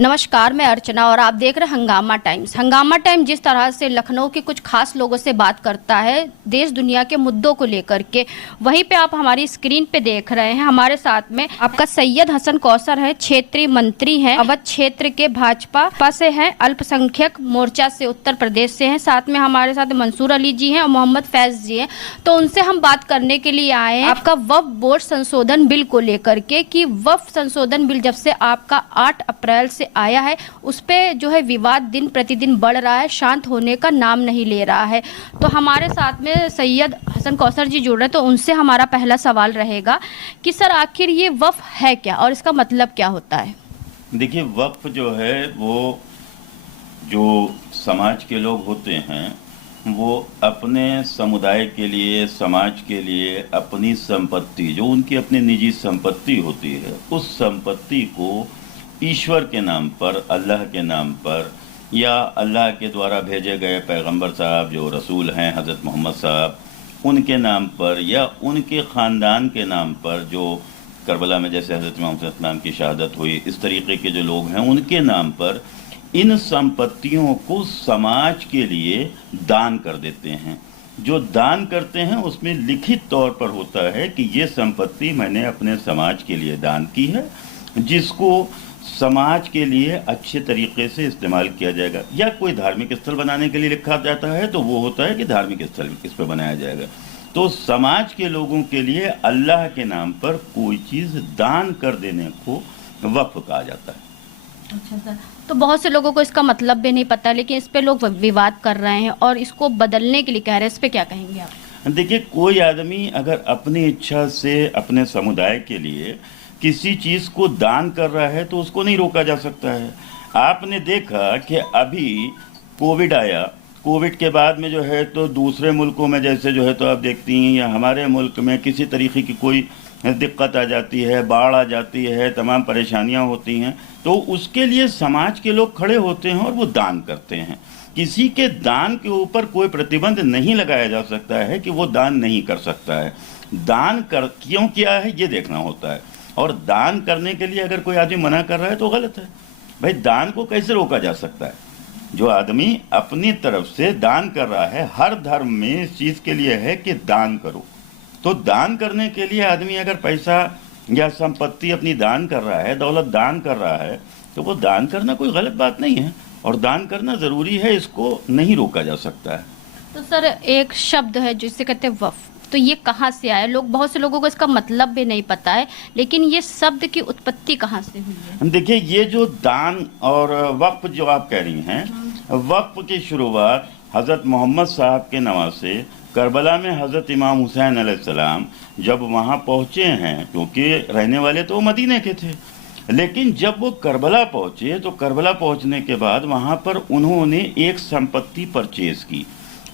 नमस्कार, मैं अर्चना और आप देख रहे हैं हंगामा टाइम्स। हंगामा टाइम्स जिस तरह से लखनऊ के कुछ खास लोगों से बात करता है देश दुनिया के मुद्दों को लेकर के, वहीं पे आप हमारी स्क्रीन पे देख रहे हैं। हमारे साथ में आपका सैयद हसन कौसर है, क्षेत्रीय मंत्री हैं, अवध क्षेत्र के भाजपा से हैं, अल्पसंख्यक मोर्चा से उत्तर प्रदेश से हैं। साथ में हमारे साथ मंसूर अली जी हैं और मोहम्मद फैज जी हैं। तो उनसे हम बात करने के लिए आए हैं आपका वक्फ बोर्ड संशोधन बिल को लेकर के, कि वक्फ संशोधन बिल जब से आपका 8 अप्रैल से आया है उस पे जो है विवाद दिन प्रतिदिन बढ़ रहा है, शांत होने का नाम नहीं ले रहा है। तो हमारे साथ में सैयद हसन कौसर जी जुड़ रहे हैं, तो उनसे हमारा पहला सवाल रहेगा कि सर आखिर ये वक्फ है क्या और इसका मतलब क्या होता है? देखिए, वक्फ जो है वो जो समाज के लोग होते हैं वो अपने समुदाय के लिए, समाज के लिए अपनी संपत्ति, जो उनकी अपनी निजी संपत्ति होती है, उस संपत्ति को ईश्वर के नाम पर, अल्लाह के नाम पर, या अल्लाह के द्वारा भेजे गए पैगंबर साहब जो रसूल हैं हज़रत मोहम्मद साहब, उनके नाम पर या उनके ख़ानदान के नाम पर, जो करबला में जैसे हज़रत मोहम्मद की शहादत हुई, इस तरीके के जो लोग हैं उनके नाम पर इन संपत्तियों को समाज के लिए दान कर देते हैं। जो दान करते हैं उसमें लिखित तौर पर होता है कि ये संपत्ति मैंने अपने समाज के लिए दान की है, जिसको समाज के लिए अच्छे तरीके से इस्तेमाल किया जाएगा। या कोई धार्मिक स्थल बनाने के लिए लिखा जाता है तो वो होता है कि धार्मिक स्थल इस पर बनाया जाएगा। तो समाज के लोगों के लिए अल्लाह के नाम पर कोई चीज़ दान कर देने को वक्फ कहा जाता है। अच्छा सर, तो बहुत से लोगों को इसका मतलब भी नहीं पता, लेकिन इस पे लोग विवाद कर रहे हैं और इसको बदलने के लिए कह रहे हैं। इस पे क्या कहेंगे आप? देखिए, कोई आदमी अगर अपनी इच्छा से अपने समुदाय के लिए किसी चीज़ को दान कर रहा है तो उसको नहीं रोका जा सकता है। आपने देखा कि अभी कोविड आया, कोविड के बाद में जो है तो दूसरे मुल्कों में जैसे जो है तो आप देखती हैं, या हमारे मुल्क में किसी तरीके की कोई दिक्कत आ जाती है, बाढ़ आ जाती है, तमाम परेशानियां होती हैं, तो उसके लिए समाज के लोग खड़े होते हैं और वो दान करते हैं। किसी के दान के ऊपर कोई प्रतिबंध नहीं लगाया जा सकता है कि वो दान नहीं कर सकता है। दान कर क्यों किया है ये देखना होता है, और दान करने के लिए अगर कोई आदमी मना कर रहा है तो गलत है। भाई, दान को कैसे रोका जा सकता है? जो आदमी अपनी तरफ से दान कर रहा है, हर धर्म में इस चीज़ के लिए है कि दान करो। तो दान करने के लिए आदमी अगर पैसा या संपत्ति अपनी दान कर रहा है, दौलत दान कर रहा है, तो वो दान करना कोई गलत बात नहीं है और दान करना ज़रूरी है, इसको नहीं रोका जा सकता है। तो सर एक शब्द है जिसे कहते हैं वक्फ, तो ये कहाँ से आया? बहुत से लोगों को इसका मतलब भी नहीं पता है, लेकिन ये शब्द की उत्पत्ति कहाँ से हुई है? देखिए, ये जो दान और वक्फ जो आप कह रही हैं, वक्फ की शुरुआत हज़रत मोहम्मद साहब के नवासे करबला में हज़रत इमाम हुसैन अलैहिस्सलाम जब वहाँ पहुँचे हैं, क्योंकि रहने वाले तो मदीने के थे, लेकिन जब वो करबला पहुँचे तो करबला पहुँचने के बाद वहाँ पर उन्होंने एक संपत्ति परचेज़ की,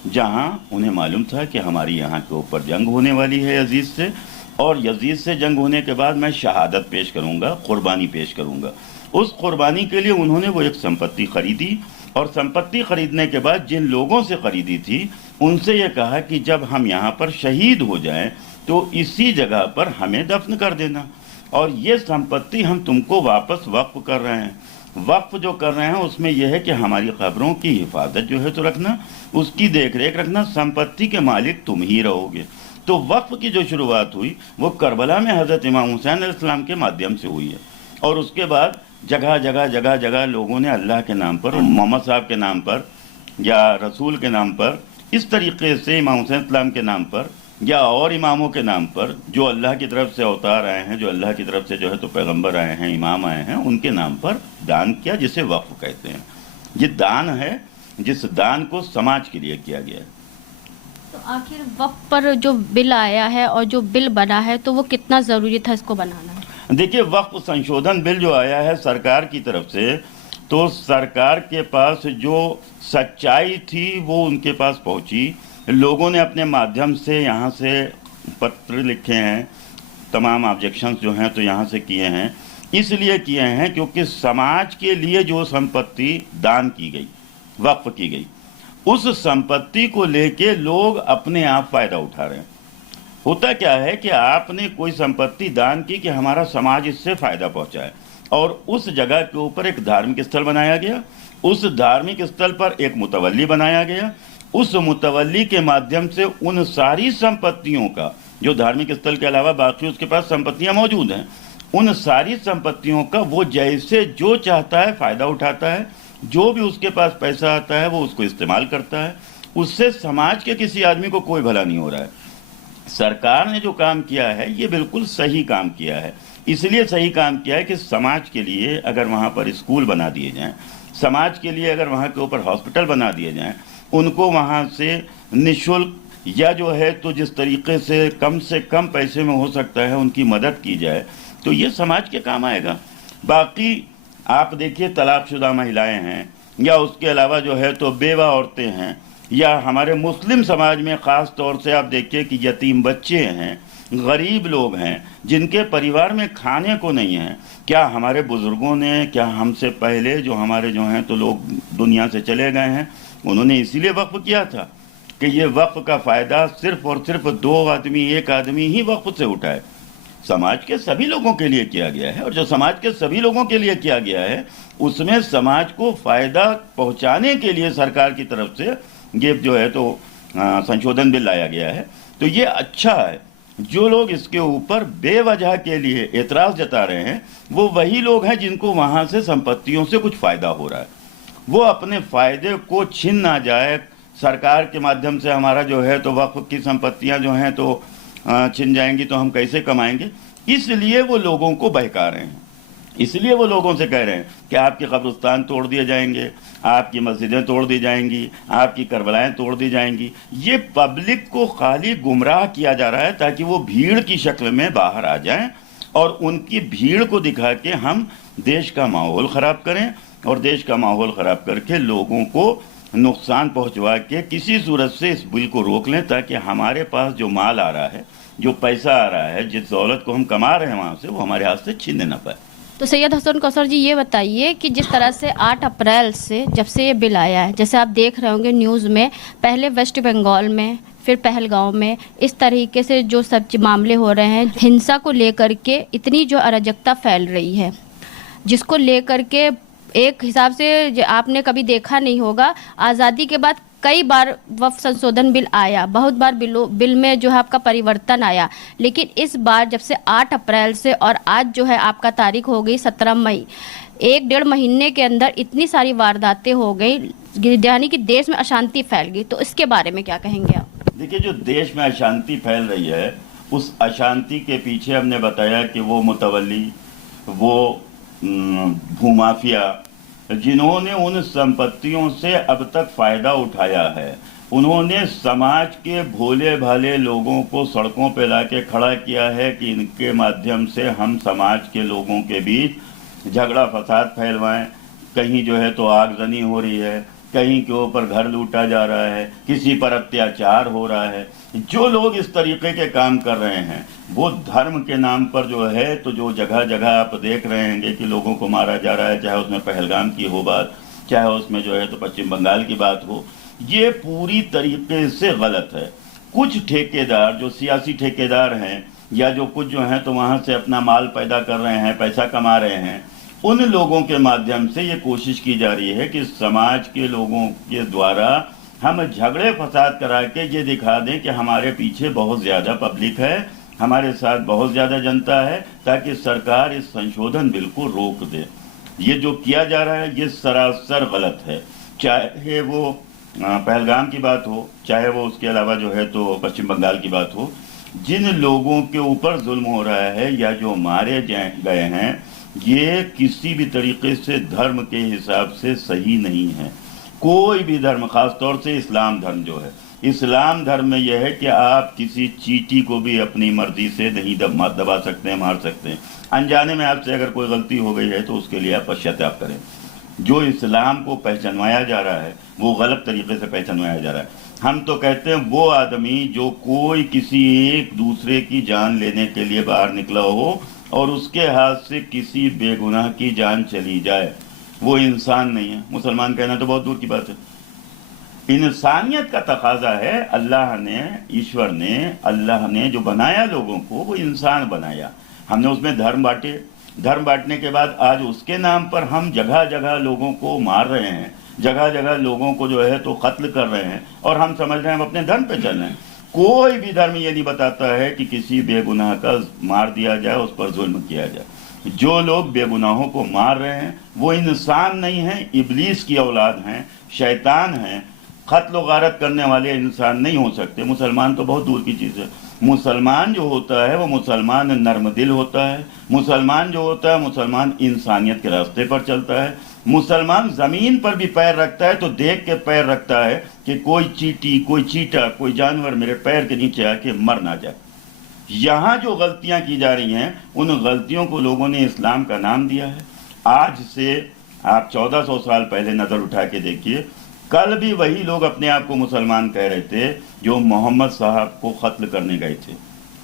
जहाँ उन्हें मालूम था कि हमारी यहाँ के ऊपर जंग होने वाली है यजीद से, और यजीद से जंग होने के बाद मैं शहादत पेश करूँगा, क़ुरबानी पेश करूँगा। उस क़ुरबानी के लिए उन्होंने वो एक संपत्ति ख़रीदी, और संपत्ति ख़रीदने के बाद जिन लोगों से ख़रीदी थी उनसे ये कहा कि जब हम यहाँ पर शहीद हो जाएं तो इसी जगह पर हमें दफन कर देना, और ये संपत्ति हम तुमको वापस वक्फ कर रहे हैं। वक्फ जो कर रहे हैं उसमें यह है कि हमारी क़ब्रों की हिफाजत जो है तो रखना, उसकी देख रेख रखना, संपत्ति के मालिक तुम ही रहोगे। तो वक्फ की जो शुरुआत हुई वो करबला में हज़रत इमाम हुसैन अलैहिस्सलाम के माध्यम से हुई है, और उसके बाद जगह जगह लोगों ने अल्लाह के नाम पर, मोहम्मद साहब के नाम पर या रसूल के नाम पर, इस तरीके से इमाम हुसैन अलैहिस्सलाम के नाम पर या और इमामों के नाम पर जो अल्लाह की तरफ से अवतार आए हैं, जो अल्लाह की तरफ से जो है तो पैगंबर आए हैं, इमाम आए हैं, उनके नाम पर दान किया, जिसे वक्फ कहते हैं। ये दान है जिस दान को समाज के लिए किया गया है। तो आखिर वक्फ पर जो बिल आया है और जो बिल बना है तो वो कितना ज़रूरी था इसको बनाना? देखिए, वक्फ संशोधन बिल जो आया है सरकार की तरफ से, तो सरकार के पास जो सच्चाई थी वो उनके पास पहुंची। लोगों ने अपने माध्यम से यहाँ से पत्र लिखे हैं, तमाम ऑब्जेक्शंस जो हैं तो यहाँ से किए हैं। इसलिए किए हैं क्योंकि समाज के लिए जो संपत्ति दान की गई, वक्फ की गई, उस संपत्ति को लेके लोग अपने आप फ़ायदा उठा रहे हैं। होता क्या है कि आपने कोई संपत्ति दान की कि हमारा समाज इससे फ़ायदा पहुँचाए, और उस जगह के ऊपर एक धार्मिक स्थल बनाया गया। उस धार्मिक स्थल पर एक मुतवल्ली बनाया गया। उस मुतवल्ली के माध्यम से उन सारी संपत्तियों का, जो धार्मिक स्थल के अलावा बाकी उसके पास संपत्तियां मौजूद हैं, उन सारी संपत्तियों का वो जैसे जो चाहता है फायदा उठाता है। जो भी उसके पास पैसा आता है वो उसको इस्तेमाल करता है। उससे समाज के किसी आदमी को कोई भला नहीं हो रहा है। सरकार ने जो काम किया है ये बिल्कुल सही काम किया है। इसलिए सही काम किया है कि समाज के लिए अगर वहाँ पर स्कूल बना दिए जाएं, समाज के लिए अगर वहाँ के ऊपर हॉस्पिटल बना दिए जाएं, उनको वहाँ से निःशुल्क या जो है तो जिस तरीके से कम पैसे में हो सकता है उनकी मदद की जाए, तो ये समाज के काम आएगा। बाकी आप देखिए, तलाकशुदा महिलाएं हैं या उसके अलावा जो है तो बेवा औरतें हैं, या हमारे मुस्लिम समाज में ख़ास तौर से आप देखिए कि यतीम बच्चे हैं, गरीब लोग हैं जिनके परिवार में खाने को नहीं है। क्या हमारे बुज़ुर्गों ने, क्या हमसे पहले जो हमारे जो हैं तो लोग दुनिया से चले गए हैं, उन्होंने इसीलिए वक्फ किया था कि ये वक्फ का फ़ायदा सिर्फ और सिर्फ एक आदमी ही वक्फ से उठाए। समाज के सभी लोगों के लिए किया गया है, और जो समाज के सभी लोगों के लिए किया गया है उसमें समाज को फ़ायदा पहुंचाने के लिए सरकार की तरफ से ये जो है तो संशोधन बिल लाया गया है। तो ये अच्छा है। जो लोग इसके ऊपर बेवजह के लिए एतराज़ जता रहे हैं वो वही लोग हैं जिनको वहाँ से संपत्तियों से कुछ फ़ायदा हो रहा है। वो अपने फ़ायदे को छीन ना जाए, सरकार के माध्यम से हमारा जो है तो वक्फ की संपत्तियाँ जो हैं तो छिन जाएंगी तो हम कैसे कमाएंगे, इसलिए वो लोगों को बहका रहे हैं। इसलिए वो लोगों से कह रहे हैं कि आपके कब्रिस्तान तोड़ दिए जाएंगे, आपकी मस्जिदें तोड़ दी जाएंगी, आपकी करबलाएं तोड़ दी जाएंगी। ये पब्लिक को खाली गुमराह किया जा रहा है ताकि वो भीड़ की शक्ल में बाहर आ जाएं और उनकी भीड़ को दिखा के हम देश का माहौल ख़राब करें, और देश का माहौल ख़राब करके लोगों को नुकसान पहुंचवा के किसी सूरत से इस बिल को रोक लें, ताकि हमारे पास जो माल आ रहा है, जो पैसा आ रहा है, जिस दौलत को हम कमा रहे हैं वहाँ से, वो हमारे हाथ से छीनने ना पाए। तो सैयद हसन कौसर जी, ये बताइए कि जिस तरह से 8 अप्रैल से जब से ये बिल आया है, जैसे आप देख रहे होंगे न्यूज़ में, पहले वेस्ट बंगाल में, फिर पहलगांव में, इस तरीके से जो सब मामले हो रहे हैं, हिंसा को लेकर के इतनी जो अराजकता फैल रही है, जिसको लेकर के एक हिसाब से आपने कभी देखा नहीं होगा, आज़ादी के बाद कई बार वक्फ संशोधन बिल आया, बहुत बार बिल में जो है आपका परिवर्तन आया, लेकिन इस बार जब से 8 अप्रैल से और आज जो है आपका तारीख हो गई 17 मई, 1-1.5 महीने के अंदर इतनी सारी वारदातें हो गई, यानी कि देश में अशांति फैल गई। तो इसके बारे में क्या कहेंगे आप? देखिए, जो देश में अशांति फैल रही है, उस अशांति के पीछे हमने बताया कि वो मुतवल्ली, वो भूमाफिया, जिन्होंने उन संपत्तियों से अब तक फ़ायदा उठाया है, उन्होंने समाज के भोले भाले लोगों को सड़कों पे लाके खड़ा किया है कि इनके माध्यम से हम समाज के लोगों के बीच झगड़ा फसाद फैलवाएं। कहीं जो है तो आगजनी हो रही है, कहीं के ऊपर घर लूटा जा रहा है, किसी पर अत्याचार हो रहा है। जो लोग इस तरीके के काम कर रहे हैं वो धर्म के नाम पर जो है तो जो जगह जगह आप देख रहे हैं कि लोगों को मारा जा रहा है, चाहे उसमें पहलगाम की हो बात, चाहे उसमें जो है तो पश्चिम बंगाल की बात हो, ये पूरी तरीके से गलत है। कुछ ठेकेदार, जो सियासी ठेकेदार हैं या जो कुछ जो हैं तो वहाँ से अपना माल पैदा कर रहे हैं, पैसा कमा रहे हैं, उन लोगों के माध्यम से ये कोशिश की जा रही है कि समाज के लोगों के द्वारा हम झगड़े फसाद करा के ये दिखा दें कि हमारे पीछे बहुत ज़्यादा पब्लिक है, हमारे साथ बहुत ज़्यादा जनता है, ताकि सरकार इस संशोधन बिल को रोक दे। ये जो किया जा रहा है ये सरासर गलत है। चाहे वो पहलगाम की बात हो, चाहे वो उसके अलावा जो है तो पश्चिम बंगाल की बात हो, जिन लोगों के ऊपर जुल्म हो रहा है या जो मारे गए हैं, ये किसी भी तरीके से धर्म के हिसाब से सही नहीं है। कोई भी धर्म, खास तौर से इस्लाम धर्म जो है, इस्लाम धर्म में यह है कि आप किसी चींटी को भी अपनी मर्जी से नहीं दबा सकते हैं, मार सकते हैं। अनजाने में आपसे अगर कोई गलती हो गई है तो उसके लिए आप पश्चाताप करें। जो इस्लाम को पहचानवाया जा रहा है वो गलत तरीके से पहचानवाया जा रहा है। हम तो कहते हैं वो आदमी जो कोई किसी एक दूसरे की जान लेने के लिए बाहर निकला हो और उसके हाथ से किसी बेगुनाह की जान चली जाए, वो इंसान नहीं है। मुसलमान कहना तो बहुत दूर की बात है। इंसानियत का तकाजा है। अल्लाह ने जो बनाया लोगों को, वो इंसान बनाया। हमने उसमें धर्म बांटे, धर्म बांटने के बाद आज उसके नाम पर हम जगह जगह लोगों को मार रहे हैं, जगह जगह लोगों को जो है तो कत्ल कर रहे हैं, और हम समझ रहे हैं हम अपने धर्म पे चल रहे हैं। कोई भी धर्म ये नहीं बताता है कि किसी बेगुनाह का मार दिया जाए, उस पर जुल्म किया जाए। जो लोग बेगुनाहों को मार रहे हैं वो इंसान नहीं है, इब्लीस की औलाद हैं, शैतान हैं। कत्ल गारत करने वाले इंसान नहीं हो सकते। मुसलमान तो बहुत दूर की चीज़ है। मुसलमान जो होता है वो मुसलमान नर्म दिल होता है। मुसलमान जो होता है, मुसलमान इंसानियत के रास्ते पर चलता है। मुसलमान ज़मीन पर भी पैर रखता है तो देख के पैर रखता है कि कोई चींटी, कोई चीटा, कोई जानवर मेरे पैर के नीचे आके मर ना जाए। यहाँ जो गलतियाँ की जा रही हैं, उन गलतियों को लोगों ने इस्लाम का नाम दिया है। आज से आप 1400 साल पहले नज़र उठा के देखिए, कल भी वही लोग अपने आप को मुसलमान कह रहे थे जो मोहम्मद साहब को कत्ल करने गए थे।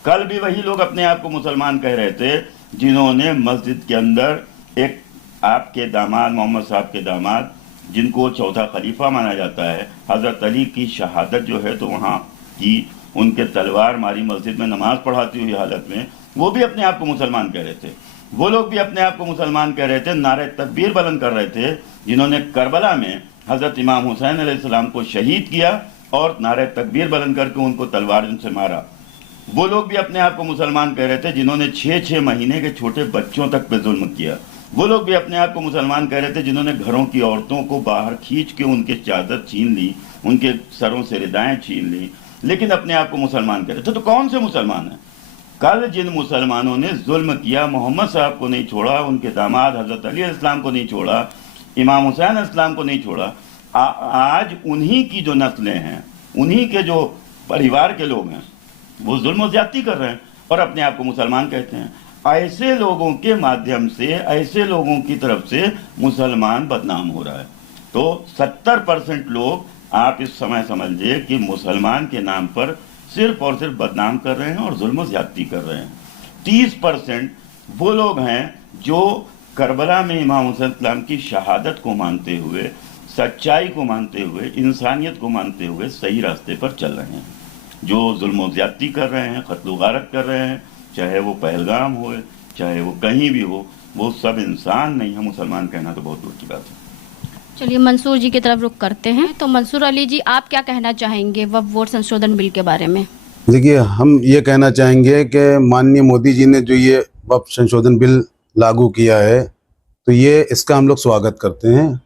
कल भी वही लोग अपने आप को मुसलमान कह रहे थे जिन्होंने मस्जिद के अंदर एक आपके दामाद, मोहम्मद साहब के दामाद, जिनको चौथा खलीफा माना जाता है, हज़रत अली की शहादत जो है तो वहाँ की, उनके तलवार मारी मस्जिद में नमाज पढ़ाती हुई हालत में, वो भी अपने आप को मुसलमान कह रहे थे। वो लोग भी अपने आप को मुसलमान कह रहे थे, नारे तकबीर बुलंद कर रहे थे, जिन्होंने करबला में हज़रत इमाम हुसैन अलैहिस्सलाम को शहीद किया और नारे तकबीर बुलंद करके उनको तलवार से मारा। वो लोग भी अपने आप को मुसलमान कह रहे थे जिन्होंने 6-6 महीने के छोटे बच्चों तक पे जुल्म किया। वो लोग भी अपने आप को मुसलमान कह रहे थे जिन्होंने घरों की औरतों को बाहर खींच के उनके चादर छीन ली, उनके सरों से रिदाएं छीन ली, लेकिन अपने आप को मुसलमान कह रहे थे। तो कौन से मुसलमान हैं? कल जिन मुसलमानों ने जुल्म किया, मोहम्मद साहब को नहीं छोड़ा, उनके दामाद हज़रत अली इस्लाम को नहीं छोड़ा, इमाम हुसैन इस्लाम को नहीं छोड़ा, आज उन्हीं की जो नस्लें हैं, उन्हीं के जो परिवार के लोग हैं, वो जुल्म ज़्यादती कर रहे हैं और अपने आप को मुसलमान कहते हैं। ऐसे लोगों के माध्यम से, ऐसे लोगों की तरफ से मुसलमान बदनाम हो रहा है। तो 70% लोग आप इस समय समझिए कि मुसलमान के नाम पर सिर्फ और सिर्फ बदनाम कर रहे हैं और जुल्म ज़्यादती कर रहे हैं। 30% वो लोग हैं जो करबला में इमाम हुसैन इस्लाम की शहादत को मानते हुए, सच्चाई को मानते हुए, इंसानियत को मानते हुए सही रास्ते पर चल रहे हैं। जो जुल्म ज़्यादती कर रहे हैं, कत्ल गारत कर रहे हैं, चाहे वो पहलगाम हो, चाहे वो कहीं भी हो, वो सब इंसान नहीं है। मुसलमान कहना तो बहुत दूर की बात है। चलिए मंसूर जी की तरफ रुख करते हैं। तो मंसूर अली जी, आप क्या कहना चाहेंगे वक्फ बोर्ड संशोधन बिल के बारे में? देखिए, हम ये कहना चाहेंगे कि माननीय मोदी जी ने जो ये वक्फ संशोधन बिल लागू किया है, तो ये इसका हम लोग स्वागत करते हैं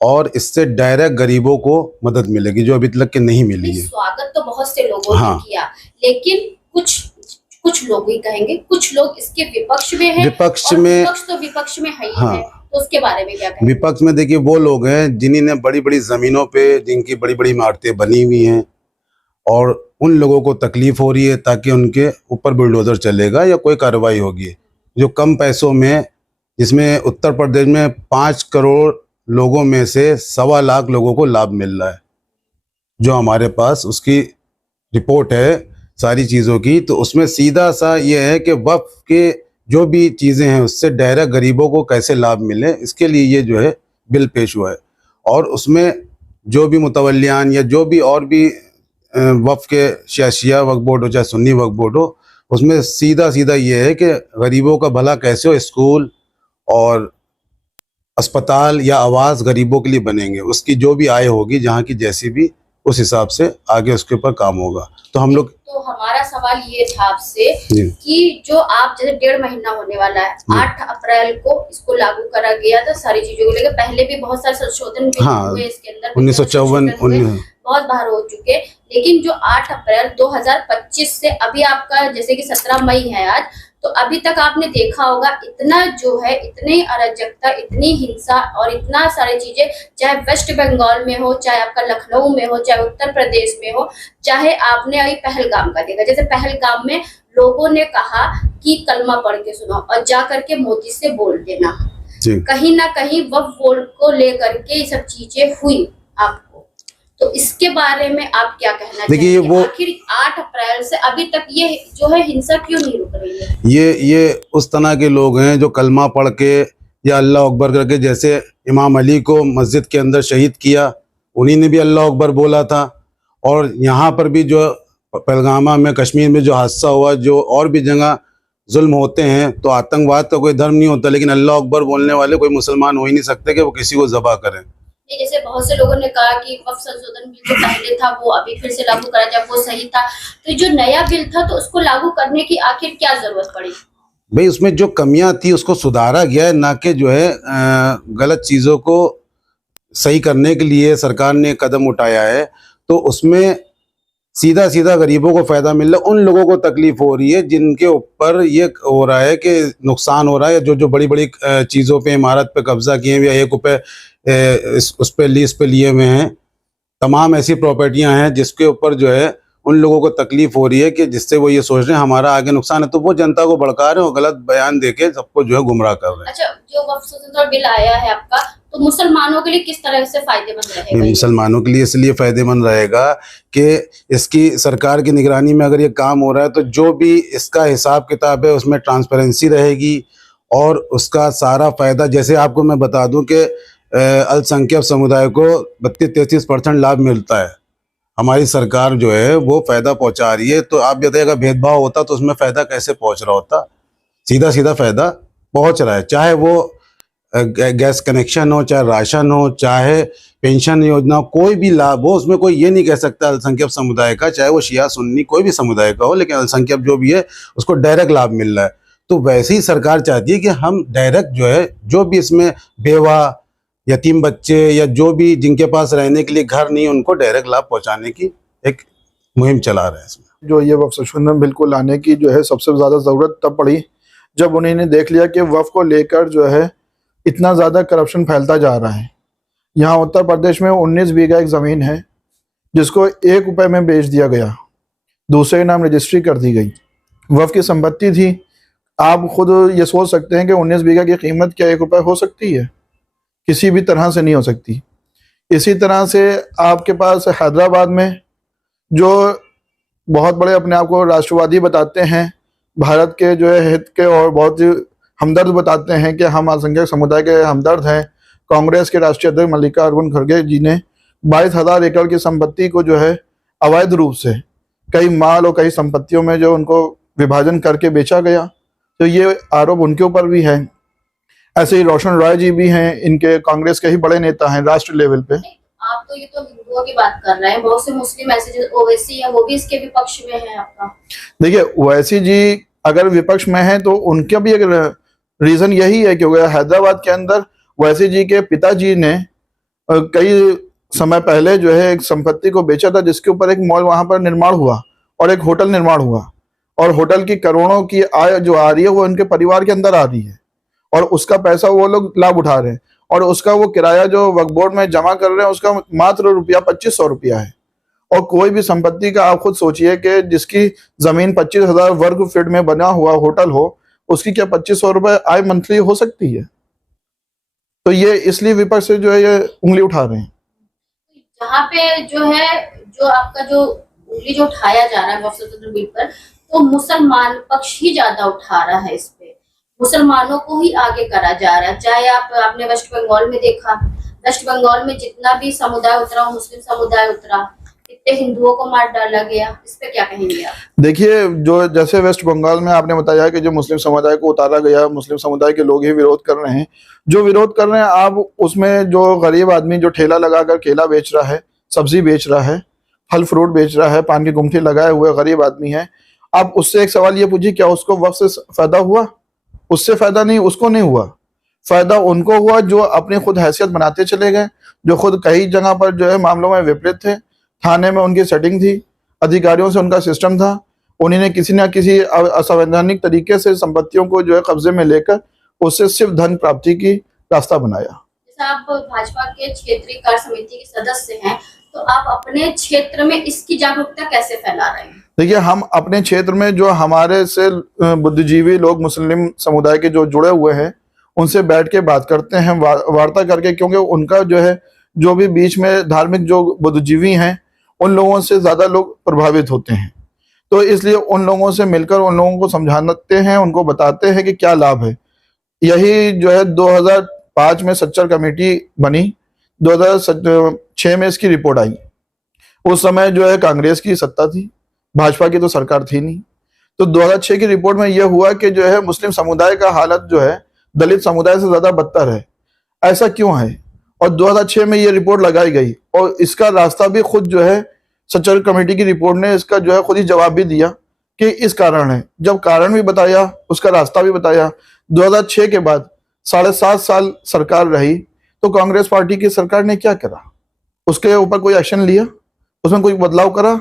और इससे डायरेक्ट गरीबों को मदद मिलेगी जो अभी तक के नहीं मिली है। स्वागत तो बहुत से लोगों ने किया, लेकिन कुछ लोग ही कहेंगे, कुछ लोग इसके विपक्ष में हैं। विपक्ष में है ही है, तो उसके बारे में क्या कहेंगे? विपक्ष में देखिए वो लोग हैं जिन्होंने बड़ी बड़ी जमीनों पे जिनकी बड़ी बड़ी इमारतें बनी हुई हैं और उन लोगों को तकलीफ हो रही है ताकि उनके ऊपर बुलडोजर चलेगा या कोई कार्रवाई होगी। जो कम पैसों में, जिसमें उत्तर प्रदेश में 5 करोड़ लोगों में से 1.25 लाख लोगों को लाभ मिल रहा है, जो हमारे पास उसकी रिपोर्ट है सारी चीज़ों की। तो उसमें सीधा सा ये है कि वक्फ के जो भी चीज़ें हैं उससे डायरेक्ट गरीबों को कैसे लाभ मिले, इसके लिए ये जो है बिल पेश हुआ है। और उसमें जो भी मुतवल्लियान या जो भी और भी वक्फ के शिया वक्फ बोर्ड हो चाहे सुन्नी वक्फ बोर्ड हो, उसमें सीधा ये है कि गरीबों का भला कैसे हो, स्कूल और अस्पताल या आवास गरीबों के लिए बनेंगे, उसकी जो भी आय होगी जहाँ की जैसी भी, उस हिसाब से आगे उसके ऊपर काम होगा। तो हम लोग, तो हमारा सवाल ये था आपसे कि जो आप जैसे 1.5 महीना होने वाला है, 8 अप्रैल को इसको लागू करा गया था सारी चीजों को लेकर। पहले भी बहुत सारे संशोधन हुए इसके अंदर, 1954 बहुत बार हो चुके, लेकिन जो 8 अप्रैल 2025 से अभी आपका जैसे कि 17 मई है आज, तो अभी तक आपने देखा होगा इतना जो है, इतनी अराजकता, इतनी हिंसा और इतना सारी चीजें, चाहे वेस्ट बंगाल में हो, चाहे आपका लखनऊ में हो, चाहे उत्तर प्रदेश में हो, चाहे आपने अभी पहलगाम का देखा। जैसे पहलगाम में लोगों ने कहा कि कलमा पढ़ के सुनाओ और जा करके मोदी से बोल देना, कहीं ना कहीं वक्फ बोर्ड को लेकर के ये सब चीजें हुई आपको, तो इसके बारे में आप क्या कहना चाहेंगे? वो आखिर 8 अप्रैल से अभी तक ये जो है हिंसा क्यों नहीं रुक रही है? ये उस तरह के लोग हैं जो कलमा पढ़ के या अल्लाह अकबर करके, जैसे इमाम अली को मस्जिद के अंदर शहीद किया, उन्हीं ने भी अल्लाह अकबर बोला था। और यहाँ पर भी जो पहलगामा में, कश्मीर में जो हादसा हुआ, जो और भी जगह जुल्म होते हैं, तो आतंकवाद का कोई धर्म नहीं होता, लेकिन अल्लाह अकबर बोलने वाले कोई मुसलमान हो ही नहीं सकते कि वो किसी को ज़बह करें। ये जैसे बहुत से लोगों ने कहा कि वक्फ संशोधन बिल जो पहले था वो अभी फिर से लागू करा जाए, वो सही था, तो जो नया बिल था तो उसको लागू करने की आखिर क्या जरूरत पड़ी? भाई उसमें जो कमियां थी उसको सुधारा गया है, ना कि जो है गलत चीज़ों को सही करने के लिए सरकार ने कदम उठाया है। तो उसमें सीधा सीधा गरीबों को फ़ायदा मिल रहा है, उन लोगों को तकलीफ हो रही है जिनके ऊपर ये हो रहा है कि नुकसान हो रहा है, जो बड़ी बड़ी चीज़ों पे, इमारत पे कब्जा किए हुए, एक रुपये उस पे लीज पे लिए हुए हैं। तमाम ऐसी प्रॉपर्टियां हैं जिसके ऊपर जो है उन लोगों को तकलीफ हो रही है कि जिससे वो ये सोच रहे हैं हमारा आगे नुकसान है, तो वो जनता को भड़का रहे हैं और गलत बयान देके सबको जो है गुमराह कर रहे हैं। अच्छा, जो वक्फ संशोधन बिल आया है आपका, तो मुसलमानों के लिए किस तरह से फायदेमंद रहेगा? मुसलमानों के लिए इसलिए फ़ायदेमंद रहेगा कि इसकी सरकार की निगरानी में अगर ये काम हो रहा है तो जो भी इसका हिसाब किताब है उसमें ट्रांसपेरेंसी रहेगी और उसका सारा फ़ायदा, जैसे आपको मैं बता दूं कि अल्पसंख्यक समुदाय को 32-33% लाभ मिलता है। हमारी सरकार जो है वो फ़ायदा पहुंचा रही है। तो आप बताइए अगर भेदभाव होता तो उसमें फ़ायदा कैसे पहुंच रहा होता? सीधा सीधा फ़ायदा पहुंच रहा है, चाहे वो गैस कनेक्शन हो, चाहे राशन हो, चाहे पेंशन योजना, कोई भी लाभ हो, उसमें कोई ये नहीं कह सकता अल्पसंख्यक समुदाय का, चाहे वो शिया सुन्नी कोई भी समुदाय का हो, लेकिन अल्पसंख्यक जो भी है उसको डायरेक्ट लाभ मिल रहा है। तो वैसे ही सरकार चाहती है कि हम डायरेक्ट जो है, जो भी इसमें बेवा, यतीम बच्चे या जो भी जिनके पास रहने के लिए घर नहीं, उनको डायरेक्ट लाभ पहुंचाने की एक मुहिम चला रहे हैं इसमें। जो ये वक्फ संशोधन बिल को लाने की जो है सबसे ज़्यादा ज़रूरत तब पड़ी जब उन्होंने देख लिया कि वक्फ को लेकर जो है इतना ज़्यादा करप्शन फैलता जा रहा है। यहाँ उत्तर प्रदेश में 19 बीघा एक ज़मीन है जिसको 1 रुपये में बेच दिया गया, दूसरे के नाम रजिस्ट्री कर दी गई। वक्फ की संपत्ति थी। आप खुद ये सोच सकते हैं कि 19 बीघा की कीमत क्या 1 रुपये हो सकती है? किसी भी तरह से नहीं हो सकती। इसी तरह से आपके पास हैदराबाद में जो बहुत बड़े अपने आप को राष्ट्रवादी बताते हैं, भारत के जो है हित के और बहुत हमदर्द बताते हैं कि हम अल्पसंख्यक समुदाय के हमदर्द हैं, कांग्रेस के राष्ट्रीय अध्यक्ष मल्लिकार्जुन खड़गे जी ने 22,000 एकड़ की संपत्ति को जो है अवैध रूप से कई माल और कई संपत्तियों में जो उनको विभाजन करके बेचा गया, तो ये आरोप उनके ऊपर भी है। ऐसे ही रोशन रॉय जी भी हैं, इनके कांग्रेस के ही बड़े नेता हैं राष्ट्र लेवल पे। आप तो ये तो हिंदुओं की बात कर रहे हैं, बहुत से मुस्लिम ऐसे जो ओवैसी है वो भी इसके विपक्ष में है आपका। देखिए, ओवैसी जी अगर विपक्ष में है तो उनका भी एक रीजन यही है क्योंकि हैदराबाद के अंदर ओवैसी जी के पिताजी ने कई समय पहले जो है एक संपत्ति को बेचा था जिसके ऊपर एक मॉल वहां पर निर्माण हुआ और एक होटल निर्माण हुआ, और होटल की करोड़ों की आय जो आ रही है वो उनके परिवार के अंदर आ रही है और उसका पैसा वो लोग लाभ उठा रहे हैं, और उसका वो किराया जो वक्फ बोर्ड में जमा कर रहे हैं उसका मात्र रुपया 2500 रुपया है। और कोई भी संपत्ति का आप खुद सोचिए कि जिसकी जमीन 25,000 वर्ग फीट में बना हुआ होटल हो, उसकी क्या 2500 रुपये आय मंथली हो सकती है? तो ये इसलिए विपक्ष से जो है ये उंगली उठा रहे हैं। जहाँ पे जो है जो आपका जो उंगली जो उठाया जा रहा है वक्फ संशोधन बिल पर, तो मुसलमान पक्ष ही ज्यादा उठा रहा है। इस पे मुसलमानों को ही आगे करा जा रहा है। चाहे आपने वेस्ट बंगाल में देखा, वेस्ट बंगाल में जितना भी समुदाय उतरा, मुस्लिम समुदाय उतरा, इतने हिंदुओं को मार डाला गया। इस पे क्या कहेंगे आप? देखिए, जो जैसे वेस्ट बंगाल में आपने बताया कि जो मुस्लिम समुदाय को उतारा गया, मुस्लिम समुदाय के लोग ही विरोध कर रहे हैं। जो विरोध कर रहे हैं आप उसमें जो गरीब आदमी जो ठेला लगाकर केला बेच रहा है, सब्जी बेच रहा है, फल फ्रूट बेच रहा है, पान की गुमटी लगाए हुए गरीब आदमी है, आप उससे एक सवाल ये पूछिए क्या उसको वक्फ से फायदा हुआ? उससे फायदा नहीं, उसको नहीं हुआ। फायदा उनको हुआ जो अपनी खुद हैसियत बनाते चले गए, जो खुद कई जगह पर जो है मामलों में विपरीत थे। थाने में उनकी सेटिंग थी, अधिकारियों से उनका सिस्टम था, उन्होंने किसी न किसी असंवैधानिक तरीके से संपत्तियों को जो है कब्जे में लेकर उससे सिर्फ धन प्राप्ति की रास्ता बनाया। जैसे आप भाजपा के क्षेत्रीय कार्य समिति के सदस्य हैं, तो आप अपने क्षेत्र में इसकी जागरूकता कैसे फैला रहे हैं? देखिए, हम अपने क्षेत्र में जो हमारे से बुद्धिजीवी लोग मुस्लिम समुदाय के जो जुड़े हुए हैं उनसे बैठ के बात करते हैं, वार्ता करके, क्योंकि उनका जो है जो भी बीच में धार्मिक जो बुद्धिजीवी हैं उन लोगों से ज्यादा लोग प्रभावित होते हैं। तो इसलिए उन लोगों से मिलकर उन लोगों को समझाते हैं, उनको बताते हैं कि क्या लाभ है। यही जो है 2005 में सच्चर कमेटी बनी, 2006 में इसकी रिपोर्ट आई। उस समय जो है कांग्रेस की सत्ता थी, भाजपा की तो सरकार थी नहीं। तो 2006 की रिपोर्ट में यह हुआ कि जो है मुस्लिम समुदाय का हालत जो है दलित समुदाय से ज्यादा बदतर है। ऐसा क्यों है? और 2006 में ये रिपोर्ट लगाई गई और इसका रास्ता भी खुद जो है सच्चर कमेटी की रिपोर्ट ने इसका जो है खुद ही जवाब भी दिया कि इस कारण है। जब कारण भी बताया, उसका रास्ता भी बताया। 2006 के बाद 7.5 साल सरकार रही तो कांग्रेस पार्टी की सरकार ने क्या करा? उसके ऊपर कोई एक्शन लिया? उसमें कोई बदलाव करा?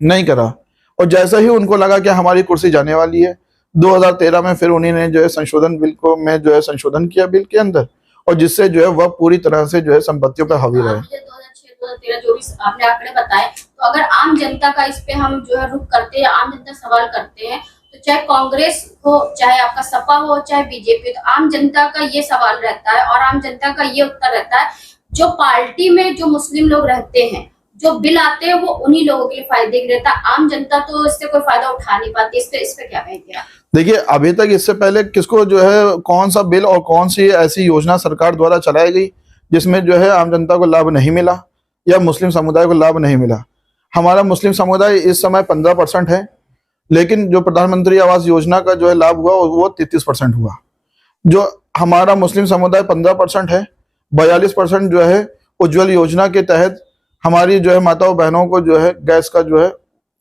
नहीं करा। और जैसा ही उनको लगा कि हमारी कुर्सी जाने वाली है, 2013 में फिर उन्होंने जो है संशोधन बिल को में जो है संशोधन किया बिल के अंदर, और जिससे जो है वह पूरी तरह से जो है संपत्तियों पर हावी रहे। 2006-2013 जो भी आपने आंकड़े बताए, तो अगर आम जनता का इस पे हम जो है रुख करते हैं, आम जनता सवाल करते हैं, तो चाहे कांग्रेस हो, चाहे आपका सपा हो, चाहे बीजेपी, तो आम जनता का ये सवाल रहता है और आम जनता का ये उत्तर रहता है, जो पार्टी में जो मुस्लिम लोग रहते हैं, जो बिल आते हैं वो उन्हीं लोगों के लिए फायदे के रहता है, आम जनता तो इससे कोई फायदा उठा नहीं पाती। इस पे क्या कहेंगे आप? देखिए, अभी तक इससे पहले किसको जो है कौन सा बिल और कौन सी ऐसी योजना सरकार द्वारा चलाई गई जिसमें जो है आम जनता को लाभ नहीं मिला या मुस्लिम समुदाय को लाभ नहीं मिला? हमारा मुस्लिम समुदाय इस समय 15% है, लेकिन जो प्रधानमंत्री आवास योजना का जो है लाभ हुआ वो 33% हुआ। जो हमारा मुस्लिम समुदाय 15% है, 42% जो है उज्ज्वल योजना के तहत हमारी जो है माताओं बहनों को जो है गैस का जो है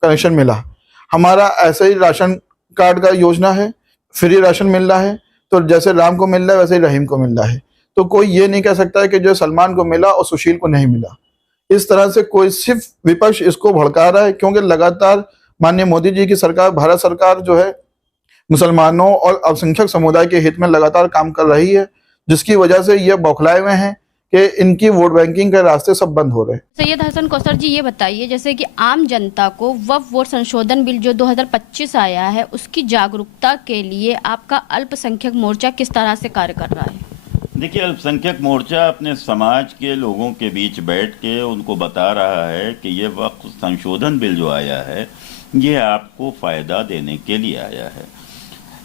कनेक्शन मिला। हमारा ऐसे ही राशन कार्ड का योजना है, फ्री राशन मिल रहा है, तो जैसे राम को मिल रहा है वैसे ही रहीम को मिल रहा है। तो कोई ये नहीं कह सकता है कि जो सलमान को मिला और सुशील को नहीं मिला। इस तरह से कोई सिर्फ विपक्ष इसको भड़का रहा है, क्योंकि लगातार माननीय मोदी जी की सरकार, भारत सरकार जो है मुसलमानों और अल्पसंख्यक समुदाय के हित में लगातार काम कर रही है, जिसकी वजह से ये बौखलाए हुए हैं कि इनकी वोट बैंकिंग के रास्ते सब बंद हो रहे हैं। सैयद हसन कौसर जी, ये बताइए, जैसे कि आम जनता को वक्फ वोट संशोधन बिल जो 2025 आया है उसकी जागरूकता के लिए आपका अल्पसंख्यक मोर्चा किस तरह से कार्य कर रहा है? देखिए, अल्पसंख्यक मोर्चा अपने समाज के लोगों के बीच बैठ के उनको बता रहा है कि ये वक्फ संशोधन बिल जो आया है ये आपको फ़ायदा देने के लिए आया है।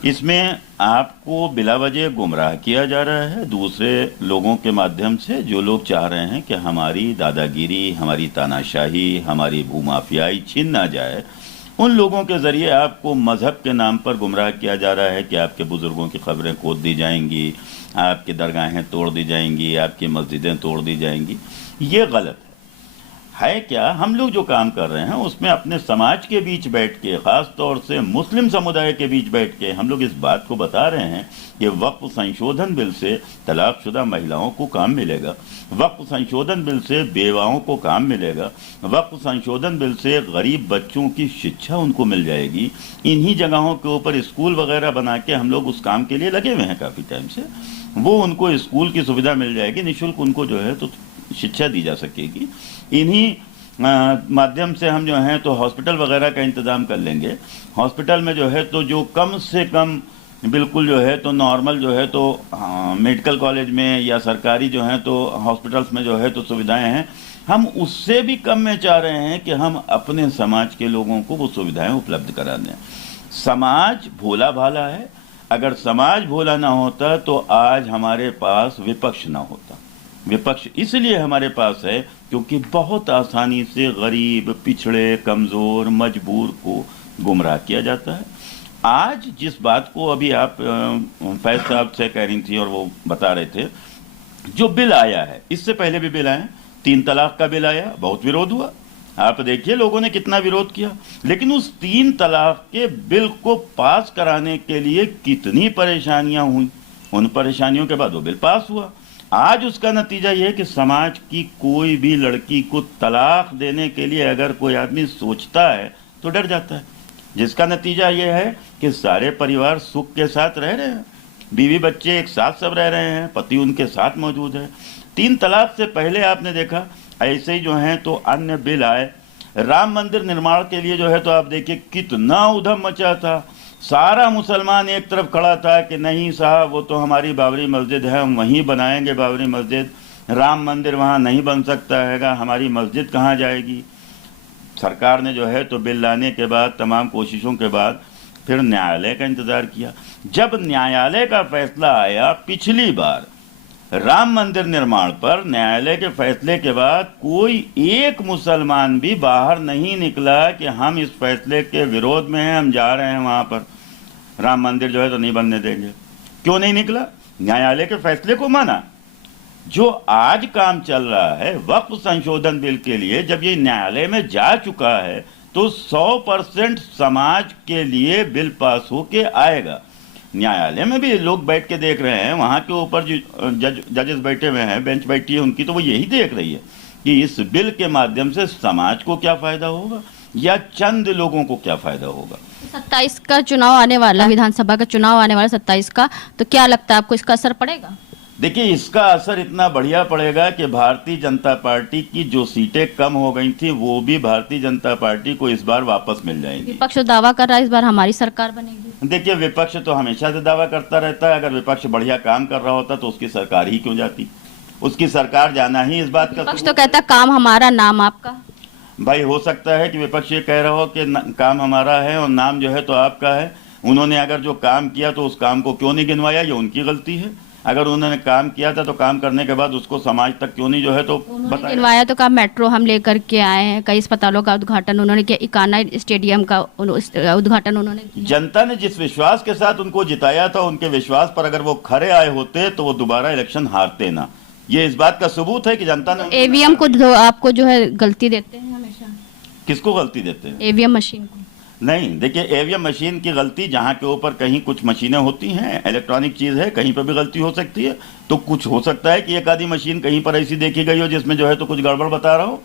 इसमें आपको बिला वजह गुमराह किया जा रहा है दूसरे लोगों के माध्यम से, जो लोग चाह रहे हैं कि हमारी दादागिरी, हमारी तानाशाही, हमारी भूमाफियाई छीन ना जाए। उन लोगों के ज़रिए आपको मज़हब के नाम पर गुमराह किया जा रहा है कि आपके बुज़ुर्गों की ख़बरें खोद दी जाएंगी, आपकी दरगाहें तोड़ दी जाएंगी, आपकी मस्जिदें तोड़ दी जाएंगी। ये गलत है क्या? हम लोग जो काम कर रहे हैं उसमें अपने समाज के बीच बैठ के, ख़ास तौर से मुस्लिम समुदाय के बीच बैठ के हम लोग इस बात को बता रहे हैं कि वक्फ संशोधन बिल से तलाकशुदा महिलाओं को काम मिलेगा, वक्फ संशोधन बिल से बेवाओं को काम मिलेगा, वक्फ संशोधन बिल से गरीब बच्चों की शिक्षा उनको मिल जाएगी। इन्हीं जगहों के ऊपर स्कूल वगैरह बना के हम लोग उस काम के लिए लगे हुए हैं काफ़ी टाइम से। वो उनको स्कूल की सुविधा मिल जाएगी, निःशुल्क उनको जो है तो शिक्षा दी जा सकेगी। इन्हीं माध्यम से हम जो हैं तो हॉस्पिटल वगैरह का इंतज़ाम कर लेंगे। हॉस्पिटल में जो है तो जो कम से कम बिल्कुल जो है तो नॉर्मल जो है तो मेडिकल कॉलेज में या सरकारी जो है तो हॉस्पिटल्स में जो है तो सुविधाएं हैं, हम उससे भी कम में चाह रहे हैं कि हम अपने समाज के लोगों को वो सुविधाएं उपलब्ध करा दें। समाज भोला भाला है, अगर समाज भोला ना होता तो आज हमारे पास विपक्ष ना होता। विपक्ष इसलिए हमारे पास है क्योंकि बहुत आसानी से गरीब, पिछड़े, कमज़ोर, मजबूर को गुमराह किया जाता है। आज जिस बात को अभी आप फैज साहब से कह रही थी और वो बता रहे थे, जो बिल आया है, इससे पहले भी बिल आए, 3 तलाक का बिल आया, बहुत विरोध हुआ। आप देखिए लोगों ने कितना विरोध किया, लेकिन उस 3 तलाक के बिल को पास कराने के लिए कितनी परेशानियां हुई। उन परेशानियों के बाद वो बिल पास हुआ। आज उसका नतीजा ये है कि समाज की कोई भी लड़की को तलाक देने के लिए अगर कोई आदमी सोचता है तो डर जाता है, जिसका नतीजा ये है कि सारे परिवार सुख के साथ रह रहे हैं, बीवी बच्चे एक साथ सब रह रहे हैं, पति उनके साथ मौजूद है। 3 तलाक से पहले आपने देखा ऐसे ही जो हैं तो अन्य बिल आए। राम मंदिर निर्माण के लिए जो है तो आप देखिए कितना उधम मचा था। सारा मुसलमान एक तरफ खड़ा था कि नहीं साहब, वो तो हमारी बाबरी मस्जिद है, हम वहीं बनाएंगे बाबरी मस्जिद, राम मंदिर वहाँ नहीं बन सकता हैगा, हमारी मस्जिद कहाँ जाएगी। सरकार ने जो है तो बिल लाने के बाद, तमाम कोशिशों के बाद फिर न्यायालय का इंतज़ार किया। जब न्यायालय का फैसला आया पिछली बार, राम मंदिर निर्माण पर न्यायालय के फैसले के बाद कोई एक मुसलमान भी बाहर नहीं निकला कि हम इस फैसले के विरोध में हैं, हम जा रहे हैं वहां पर, राम मंदिर जो है तो नहीं बनने देंगे। क्यों नहीं निकला? न्यायालय के फैसले को माना। जो आज काम चल रहा है वक्फ संशोधन बिल के लिए, जब ये न्यायालय में जा चुका है तो 100% समाज के लिए बिल पास होके आएगा। न्यायालय में भी लोग बैठ के देख रहे हैं, वहां के ऊपर जो जजेस बैठे हुए हैं, बेंच बैठी है उनकी, तो वो यही देख रही है कि इस बिल के माध्यम से समाज को क्या फायदा होगा या चंद लोगों को क्या फायदा होगा। 27 का चुनाव आने वाला, विधानसभा का चुनाव आने वाला 27 का, तो क्या लगता है आपको इसका असर पड़ेगा? देखिए, इसका असर इतना बढ़िया पड़ेगा कि भारतीय जनता पार्टी की जो सीटें कम हो गई थी वो भी भारतीय जनता पार्टी को इस बार वापस मिल जाएंगी। विपक्ष दावा कर रहा है इस बार हमारी सरकार बनेगी। देखिए, विपक्ष तो हमेशा से दावा करता रहता है, अगर विपक्ष बढ़िया काम कर रहा होता तो उसकी सरकार ही क्यों जाती? उसकी सरकार जाना ही इस बात का विपक्ष तो कहता है काम हमारा नाम आपका। भाई, हो सकता है कि विपक्ष ये कह रहा हो कि काम हमारा है और नाम जो है तो आपका है। उन्होंने अगर जो काम किया तो उस काम को क्यों नहीं गिनवाया, ये उनकी गलती है। अगर उन्होंने काम किया था तो काम करने के बाद उसको समाज तक क्यों नहीं जो है तो बताया। गिनवाया तो कहा मेट्रो हम लेकर के आए हैं, कई अस्पतालों का उद्घाटन उन्होंने किया, इकाना स्टेडियम का उद्घाटन उन्होंने किया। जनता ने जिस विश्वास के साथ उनको जिताया था, उनके विश्वास पर अगर वो खरे आए होते तो वो दोबारा इलेक्शन हारते ना। ये इस बात का सबूत है कि जनता ने ईवीएम को आपको जो है गलती देते हैं हमेशा। किसको गलती देते हैं? ईवीएम मशीन को नहीं। देखिए, ईवीएम मशीन की गलती जहां के ऊपर कहीं कुछ मशीनें होती हैं, इलेक्ट्रॉनिक चीज है, कहीं पर भी गलती हो सकती है। तो कुछ हो सकता है कि एक आधी मशीन कहीं पर ऐसी देखी गई हो जिसमें जो है तो कुछ गड़बड़ बता रहा हो,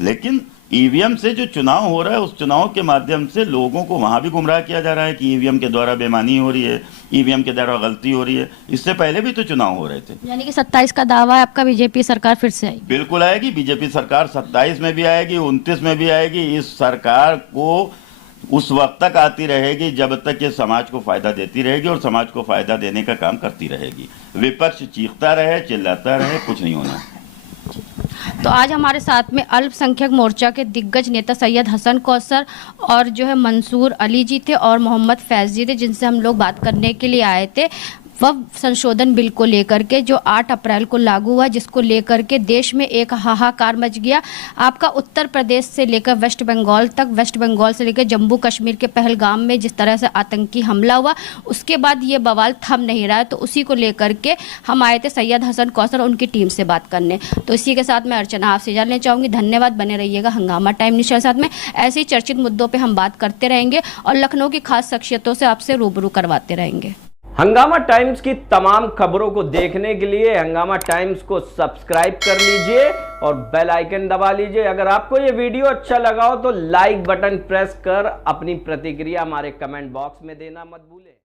लेकिन ईवीएम से जो चुनाव हो रहा है उस चुनाव के माध्यम से लोगों को वहां भी गुमराह किया जा रहा है कि ईवीएम के द्वारा बेईमानी हो रही है, ईवीएम के द्वारा गलती हो रही है। इससे पहले भी तो चुनाव हो रहे थे। यानी कि 27 का दावा है आपका, बीजेपी सरकार फिर से आएगी? बिल्कुल आएगी। बीजेपी सरकार 27 में भी आएगी, 29 में भी आएगी। इस सरकार को उस वक्त तक आती रहेगी जब तक ये समाज को फायदा देती रहेगी और समाज को फायदा देने का काम करती रहेगी। विपक्ष चीखता रहे, चिल्लाता रहे, कुछ नहीं होना। तो आज हमारे साथ में अल्पसंख्यक मोर्चा के दिग्गज नेता सैयद हसन कौसर और जो है मंसूर अली जी थे और मोहम्मद फैज जी थे, जिनसे हम लोग बात करने के लिए आए थे वक्फ संशोधन बिल को लेकर के, जो 8 अप्रैल को लागू हुआ, जिसको लेकर के देश में एक हाहाकार मच गया। आपका उत्तर प्रदेश से लेकर वेस्ट बंगाल तक, वेस्ट बंगाल से लेकर जम्मू कश्मीर के पहलगाम में जिस तरह से आतंकी हमला हुआ, उसके बाद ये बवाल थम नहीं रहा है। तो उसी को लेकर के हम आए थे सैयद हसन कौसर और उनकी टीम से बात करने। तो इसी के साथ मैं अर्चना आपसे जानना चाहूँगी। धन्यवाद, बने रहिएगा हंगामा टाइम न्यूज़ के साथ में। ऐसे ही चर्चित मुद्दों पर हम बात करते रहेंगे और लखनऊ की खास शख्सियतों से आपसे रूबरू करवाते रहेंगे। हंगामा टाइम्स की तमाम खबरों को देखने के लिए हंगामा टाइम्स को सब्सक्राइब कर लीजिए और बेल आइकन दबा लीजिए। अगर आपको ये वीडियो अच्छा लगा हो तो लाइक बटन प्रेस कर अपनी प्रतिक्रिया हमारे कमेंट बॉक्स में देना मत भूलें।